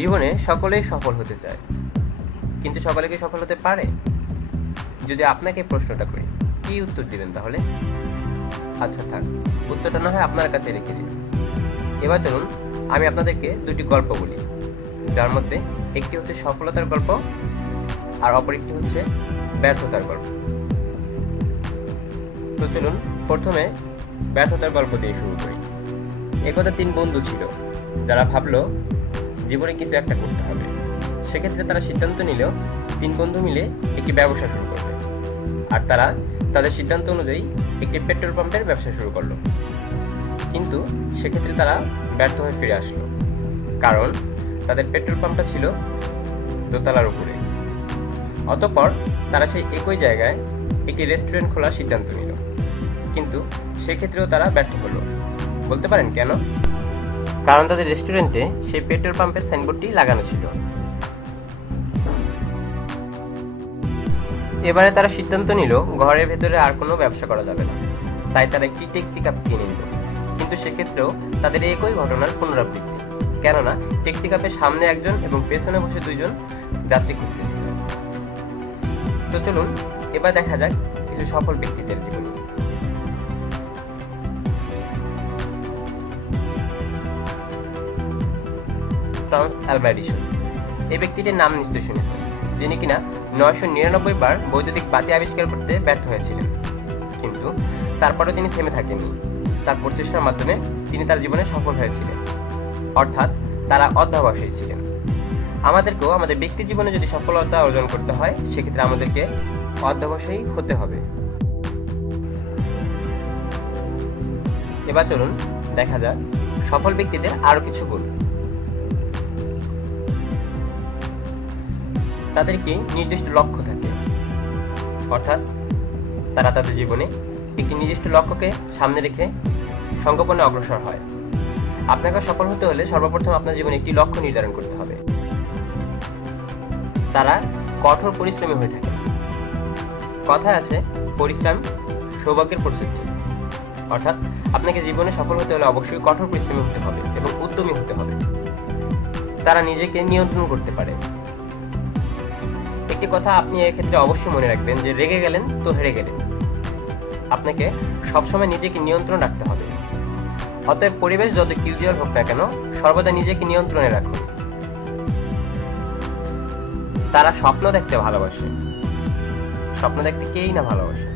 জীবনে সকলেই সফল হতে চায়, কিন্তু সকলে কি সফল হতে পারে? যদি আপনাকে প্রশ্নটা করি, কি উত্তর দিবেন তাহলে? আচ্ছা থাক, উত্তরটা না হয় আপনার কাছে রেখে দিন। এবার চলুন আমি আপনাদেরকে দুটি গল্প বলি, যার মধ্যে একটি হচ্ছে সফলতার গল্প আর অপর একটি হচ্ছে ব্যর্থতার গল্প। তো চলুন প্রথমে ব্যর্থতার গল্প দিয়ে শুরু করি। একদা 3 বন্ধু ছিল যারা ভাবলো জীবনে কিছু একটা করতে হবে। সেক্ষেত্রে তারা সিদ্ধান্ত নিল 3 বন্ধু মিলে একটি ব্যবসা শুরু করবে, আর তারা তাদের সিদ্ধান্ত অনুযায়ী একটি পেট্রোল পাম্পের ব্যবসা শুরু করলো। কিন্তু সেক্ষেত্রে তারা ব্যর্থ হয়ে ফিরে আসলো, কারণ তাদের পেট্রোল পাম্পটা ছিল দোতলার উপরে। অতঃপর তারা সেই একই জায়গায় একটি রেস্টুরেন্ট খোলার সিদ্ধান্ত নিল, কিন্তু সেক্ষেত্রেও তারা ব্যর্থ হলো। বলতে পারেন কেন? কারণ তাদের রেস্টুরেন্টে সেই পেট্রোল পাম্পের সাইনবোর্ডটি লাগানো ছিল। এবারে তারা সিদ্ধান্ত নিল ঘরের ভেতরে আর কোনো ব্যবসা করা যাবে না, তাই তারা একটি ট্যাক্সি ক্যাব কিনে নিল। কিন্তু সেক্ষেত্রেও তাদের একই ঘটনার পুনরাবৃত্তি, কেননা ট্যাক্সি ক্যাবের সামনে একজন এবং পেছনে বসে 2 জন যাত্রী খুঁজতেছিল। তো চলুন এবার দেখা যাক কিছু সফল ব্যক্তিদের জীবনী। টমাস আলভা এডিসন, এই ব্যক্তিটির নাম নিশ্চয়ই শুনেছেন, যিনি কিনা 999 বার বৈদ্যুতিক বাতি আবিষ্কার করতে ব্যর্থ হয়েছিলেন। কিন্তু তারপরেও তিনি থেমে থাকেননি। তার প্রচেষ্টার মাধ্যমে তিনি তার জীবনে সফল হয়েছিলেন, অর্থাৎ তারা অধ্যবসায়ী ছিলেন। আমাদেরকেও আমাদের ব্যক্তি জীবনে যদি সফলতা অর্জন করতে হয়, সেক্ষেত্রে আমাদেরকে অধ্যবসায়ী হতে হবে। এবার চলুন দেখা যাক সফল ব্যক্তিদের আরো কিছু গুণ। তাদের কি নির্দিষ্ট লক্ষ্য থাকে, অর্থাৎ তারা তাদের জীবনে একটি নির্দিষ্ট লক্ষ্যকে সামনে রেখে সংগোপনে অগ্রসর হয়। আপনাকে সফল হতে হলে সর্বপ্রথম আপনার জীবনে একটি লক্ষ্য নির্ধারণ করতে হবে। তারা কঠোর পরিশ্রমী হয়ে থাকে। কথায় আছে, পরিশ্রম সৌভাগ্যের প্রস্তুতি। অর্থাৎ আপনাকে জীবনে সফল হতে হলে অবশ্যই কঠোর পরিশ্রমী হতে হবে এবং উদ্যমী হতে হবে। তারা নিজেকে নিয়ন্ত্রণ করতে পারে। একটি কথা আপনি এর ক্ষেত্রে অবশ্যই মনে রাখবেন যে রেগে গেলেন তো হেরে গেলেন। আপনাকে সবসময় নিজেকে নিয়ন্ত্রণ রাখতে হবে। অতএব পরিবেশ যত কিউজুয়াল হোক না কেন, সর্বদা নিজেকে নিয়ন্ত্রণে রাখুন। তারা স্বপ্ন দেখতে ভালোবাসে। স্বপ্ন দেখতে কেই না ভালোবাসে।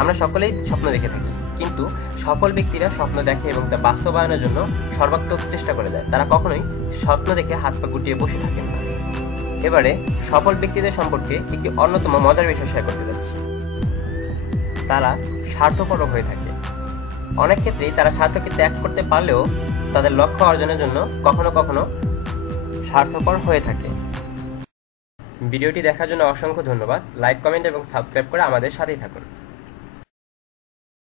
আমরা সকলেই স্বপ্ন দেখে থাকি, কিন্তু সফল ব্যক্তিরা স্বপ্ন দেখে এবং তা বাস্তবায়নের জন্য সর্বাত্মক চেষ্টা করে দেয়। তারা কখনোই স্বপ্ন দেখে হাত পা গুটিয়ে বসে থাকেন না। এবারে সফল ব্যক্তিদের সম্পর্কে একটি অন্যতম মজার বিষয় শেয়ার করতে যাচ্ছি। তারা স্বার্থপর হয়ে থাকে। অনেক ক্ষেত্রেই তারা স্বার্থকে ত্যাগ করতে পারলেও তাদের লক্ষ্য অর্জনের জন্য কখনো কখনো স্বার্থপর হয়ে থাকে। ভিডিওটি দেখার জন্য অসংখ্য ধন্যবাদ। লাইক, কমেন্ট এবং সাবস্ক্রাইব করে আমাদের সাথেই থাকুন।